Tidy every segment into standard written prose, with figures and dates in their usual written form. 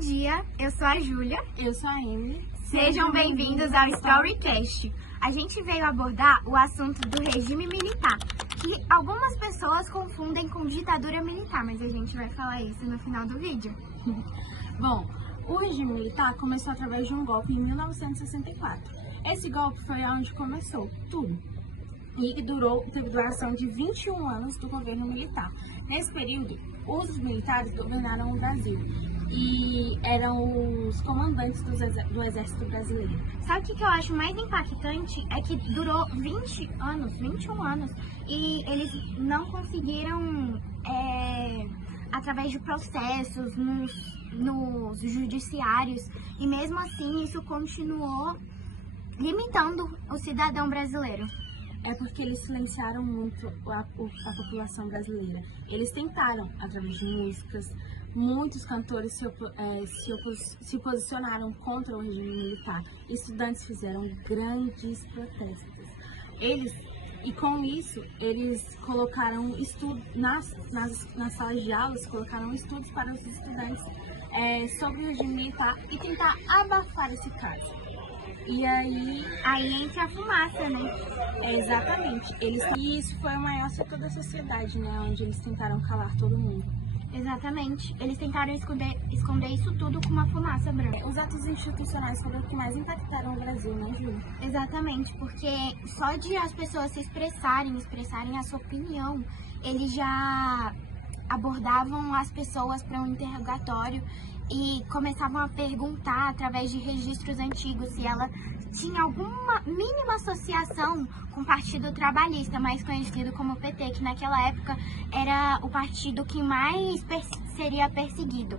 dia, eu sou a Júlia. Eu sou a Emily. Sejam bem-vindos ao Storycast. A gente veio abordar o assunto do regime militar, que algumas pessoas confundem com ditadura militar, mas a gente vai falar isso no final do vídeo. Bom, o regime militar começou através de um golpe em 1964. Esse golpe foi onde começou tudo. E teve duração de 21 anos do governo militar. Nesse período, os militares governaram o Brasil e eram os comandantes do exército brasileiro. Sabe o que eu acho mais impactante? É que durou 21 anos, e eles não conseguiram, através de processos nos judiciários, e mesmo assim isso continuou limitando o cidadão brasileiro. É porque eles silenciaram muito a população brasileira. Eles tentaram, através de músicas, muitos cantores se posicionaram contra o regime militar. Estudantes fizeram grandes protestos. E com isso, eles colocaram nas salas de aulas, colocaram estudos para os estudantes sobre o regime militar e tentar abafar esse caso. E aí entra a fumaça, né? Exatamente. E isso foi o maior setor da sociedade, né? Onde eles tentaram calar todo mundo. Exatamente. Eles tentaram esconder isso tudo com uma fumaça branca. Os atos institucionais foram o que mais impactaram o Brasil, né, Júlia? Exatamente, porque só de as pessoas se expressarem a sua opinião, eles já abordavam as pessoas para um interrogatório e começavam a perguntar, através de registros antigos, se ela tinha alguma mínima associação com o Partido Trabalhista, mais conhecido como PT, que naquela época era o partido que mais seria perseguido.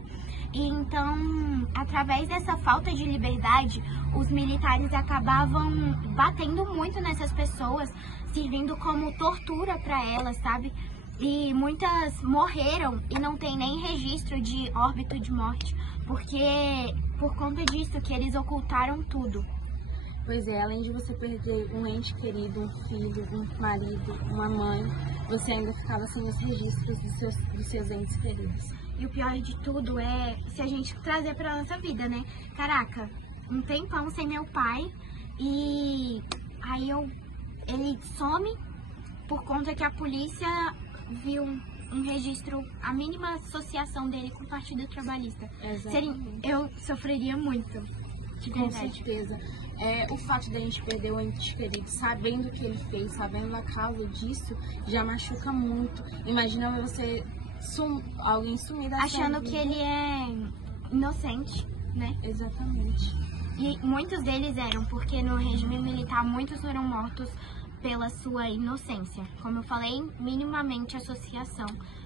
E então, através dessa falta de liberdade, os militares acabavam batendo muito nessas pessoas, servindo como tortura para elas, sabe? E muitas morreram e não tem nem registro de óbito de morte, porque por conta disso que eles ocultaram tudo. Pois é, além de você perder um ente querido, um filho, um marido, uma mãe, você ainda ficava sem os registros dos seus entes queridos. E o pior de tudo é se a gente trazer pra nossa vida, né? Caraca, um tempão sem meu pai e aí ele some por conta que a polícia viu um registro, a mínima associação dele com o Partido Trabalhista. Eu sofreria muito, de verdade. Com certeza. O fato de a gente perder o ente querido, sabendo o que ele fez, sabendo a causa disso, já machuca muito. Imagina você alguém sumir da achando sua vida. Que ele é inocente, né? Exatamente. E muitos deles eram, porque no regime militar muitos foram mortos pela sua inocência. Como eu falei, minimamente associação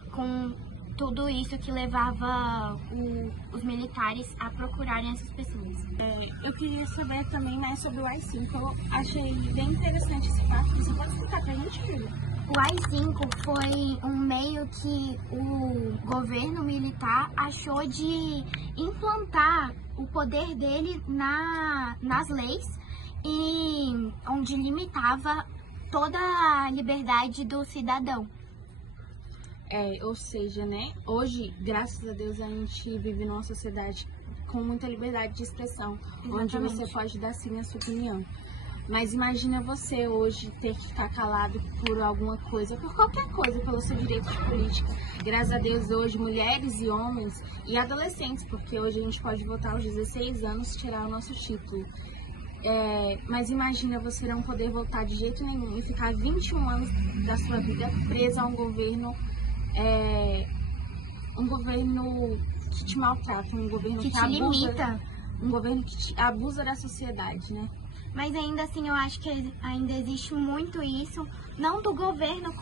com tudo isso que levava os militares a procurarem essas pessoas. Eu queria saber também mais sobre o AI-5. Eu achei bem interessante esse fato. Você pode explicar pra gente, Júlia? O AI-5 foi um meio que o governo militar achou de implantar o poder dele nas leis, e onde limitava toda a liberdade do cidadão. Ou seja, né? Hoje, graças a Deus, a gente vive numa sociedade com muita liberdade de expressão, Exatamente. Onde você pode dar sim a sua opinião. Mas imagina você hoje ter que ficar calado por alguma coisa, por qualquer coisa, pelo seu direito de política. Graças a Deus, hoje, mulheres e homens e adolescentes, porque hoje a gente pode votar aos 16 anos e tirar o nosso título. Mas imagina você não poder votar de jeito nenhum e ficar 21 anos da sua vida presa a um governo que te maltrata, um governo que te abusa, limita. Um governo que te abusa da sociedade, né? Mas ainda assim, eu acho que ainda existe muito isso, não do governo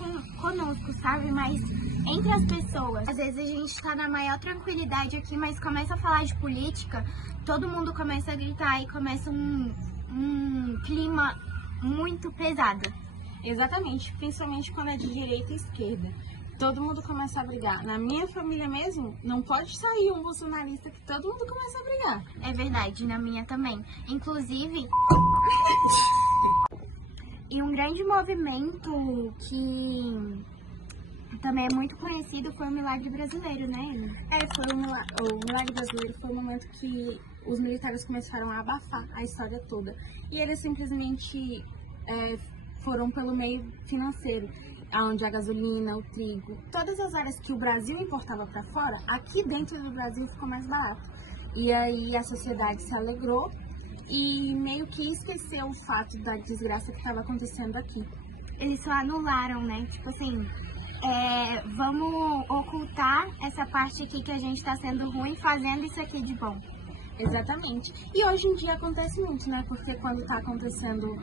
conosco, sabe? Mas entre as pessoas. Às vezes a gente tá na maior tranquilidade aqui, mas começa a falar de política, todo mundo começa a gritar e começa um clima muito pesado. Exatamente, principalmente quando é de direita e esquerda. Todo mundo começa a brigar. Na minha família mesmo, não pode sair um bolsonarista que todo mundo começa a brigar. É verdade, na minha também. Inclusive, e um grande movimento também é muito conhecido, foi o Milagre Brasileiro, né, Ana? O Milagre Brasileiro foi o momento que os militares começaram a abafar a história toda. E eles simplesmente foram pelo meio financeiro, onde a gasolina, o trigo, todas as áreas que o Brasil importava para fora, aqui dentro do Brasil ficou mais barato. E aí a sociedade se alegrou e meio que esqueceu o fato da desgraça que estava acontecendo aqui. Eles só anularam, né? Tipo assim, vamos ocultar essa parte aqui que a gente tá sendo ruim fazendo isso aqui de bom. Exatamente. E hoje em dia acontece muito, né? Porque quando tá acontecendo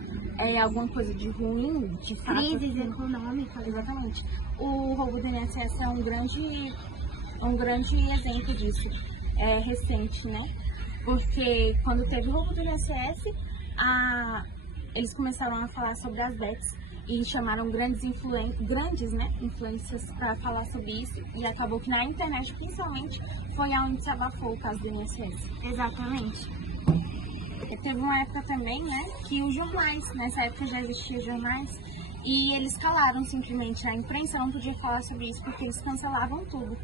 alguma coisa de ruim, de fato... Crises econômicas. Exatamente. O roubo do INSS é um grande exemplo disso. É recente, né? Porque quando teve o roubo do INSS, eles começaram a falar sobre as bets e chamaram grandes influências para falar sobre isso, e acabou que na internet, principalmente, foi onde se abafou o caso do INSS. Exatamente. Teve uma época também, né, que os jornais, nessa época já existiam jornais, e eles calaram simplesmente, a imprensa não podia falar sobre isso porque eles cancelavam tudo.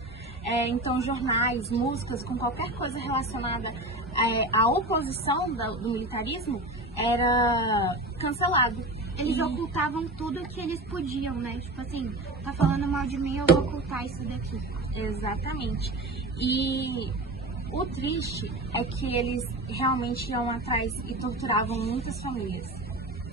Então jornais, músicas, com qualquer coisa relacionada à oposição do militarismo era cancelado. Eles ocultavam tudo que eles podiam, né? Tipo assim, tá falando mal de mim, eu vou ocultar isso daqui. Exatamente. E o triste é que eles realmente iam atrás e torturavam muitas famílias.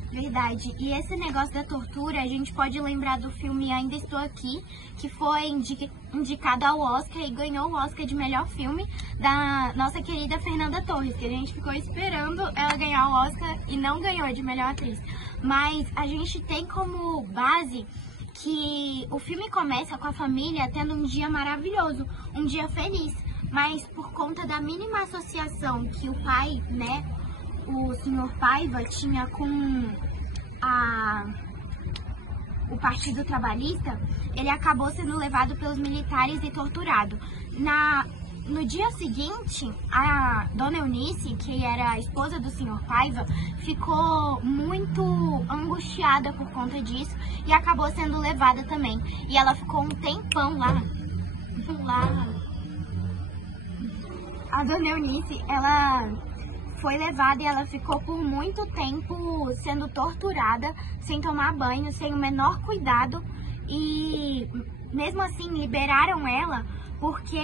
Verdade. E esse negócio da tortura, a gente pode lembrar do filme Ainda Estou Aqui, que foi indicado ao Oscar e ganhou o Oscar de melhor filme da nossa querida Fernanda Torres, que a gente ficou esperando ela ganhar o Oscar e não ganhou de melhor atriz. Mas a gente tem como base que o filme começa com a família tendo um dia maravilhoso, um dia feliz. Mas por conta da mínima associação que o pai, né, o senhor Paiva tinha com o Partido Trabalhista, ele acabou sendo levado pelos militares e torturado. No dia seguinte, a dona Eunice, que era a esposa do senhor Paiva, ficou muito angustiada por conta disso e acabou sendo levada também. E ela ficou um tempão lá. A dona Eunice, ela foi levada e ela ficou por muito tempo sendo torturada, sem tomar banho, sem o menor cuidado, e mesmo assim liberaram ela porque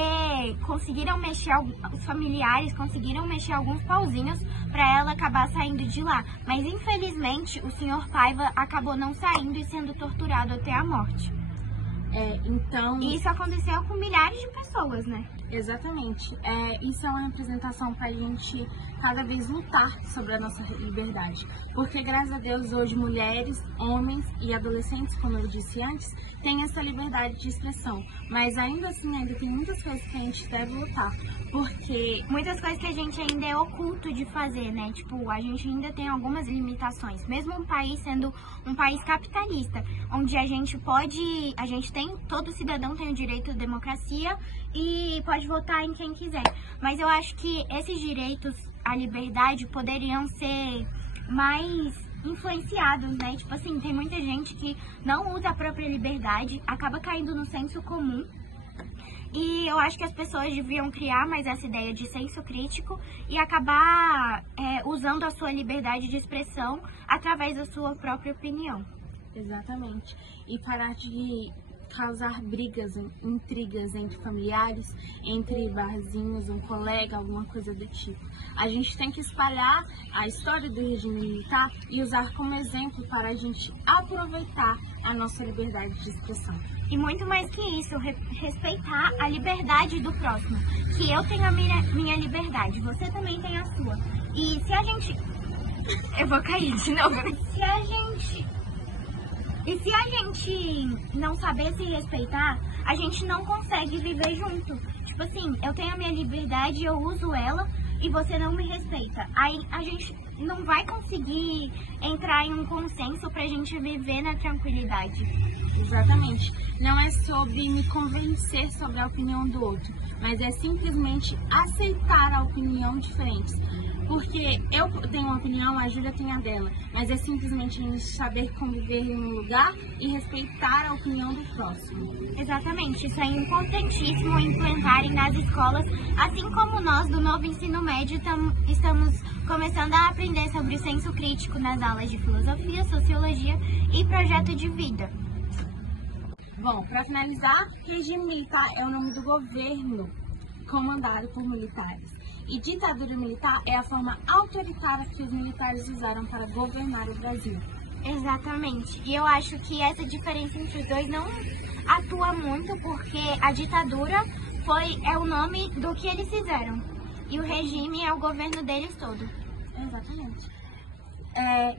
conseguiram mexer, os familiares conseguiram mexer alguns pauzinhos para ela acabar saindo de lá. Mas infelizmente o senhor Paiva acabou não saindo e sendo torturado até a morte. E isso aconteceu com milhares de pessoas, né? Exatamente. Isso é uma representação para a gente cada vez lutar sobre a nossa liberdade. Porque, graças a Deus, hoje mulheres, homens e adolescentes, como eu disse antes, têm essa liberdade de expressão. Mas ainda assim, ainda tem muitas coisas que a gente deve lutar. Porque muitas coisas que a gente ainda é oculto de fazer, né? Tipo, a gente ainda tem algumas limitações. Mesmo um país sendo um país capitalista, onde todo cidadão tem o direito à democracia e pode votar em quem quiser. Mas eu acho que esses direitos à liberdade poderiam ser mais influenciados, né? Tipo assim, tem muita gente que não usa a própria liberdade, acaba caindo no senso comum. E eu acho que as pessoas deviam criar mais essa ideia de senso crítico e acabar usando a sua liberdade de expressão através da sua própria opinião. Exatamente. E parar de causar brigas, intrigas entre familiares, entre barzinhos, um colega, alguma coisa do tipo. A gente tem que espalhar a história do regime militar e usar como exemplo para a gente aproveitar a nossa liberdade de expressão. E muito mais que isso, respeitar a liberdade do próximo. Que eu tenho a minha liberdade, você também tem a sua. E se a gente... Eu vou cair de novo. Se a gente não saber se respeitar, a gente não consegue viver junto. Tipo assim, eu tenho a minha liberdade, eu uso ela e você não me respeita. Aí a gente não vai conseguir entrar em um consenso pra gente viver na tranquilidade. Exatamente. Não é sobre me convencer sobre a opinião do outro, mas é simplesmente aceitar a opinião diferente. Porque eu tenho uma opinião, a Júlia tem a dela, mas é simplesmente a gente saber conviver em um lugar e respeitar a opinião do próximo. Exatamente, isso é importantíssimo implementarem nas escolas, assim como nós do novo ensino médio estamos começando a aprender sobre o senso crítico nas aulas de filosofia, sociologia e projeto de vida. Bom, para finalizar, regime militar é o nome do governo comandado por militares. E ditadura militar é a forma autoritária que os militares usaram para governar o Brasil. Exatamente. E eu acho que essa diferença entre os dois não atua muito, porque a ditadura é o nome do que eles fizeram. E o regime é o governo deles todo. Exatamente.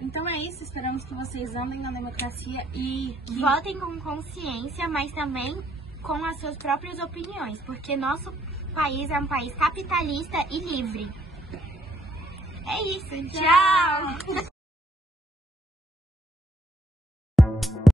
Então é isso, esperamos que vocês amem a democracia e votem com consciência, mas também com as suas próprias opiniões, porque nosso país é um país capitalista e livre. É isso, tchau!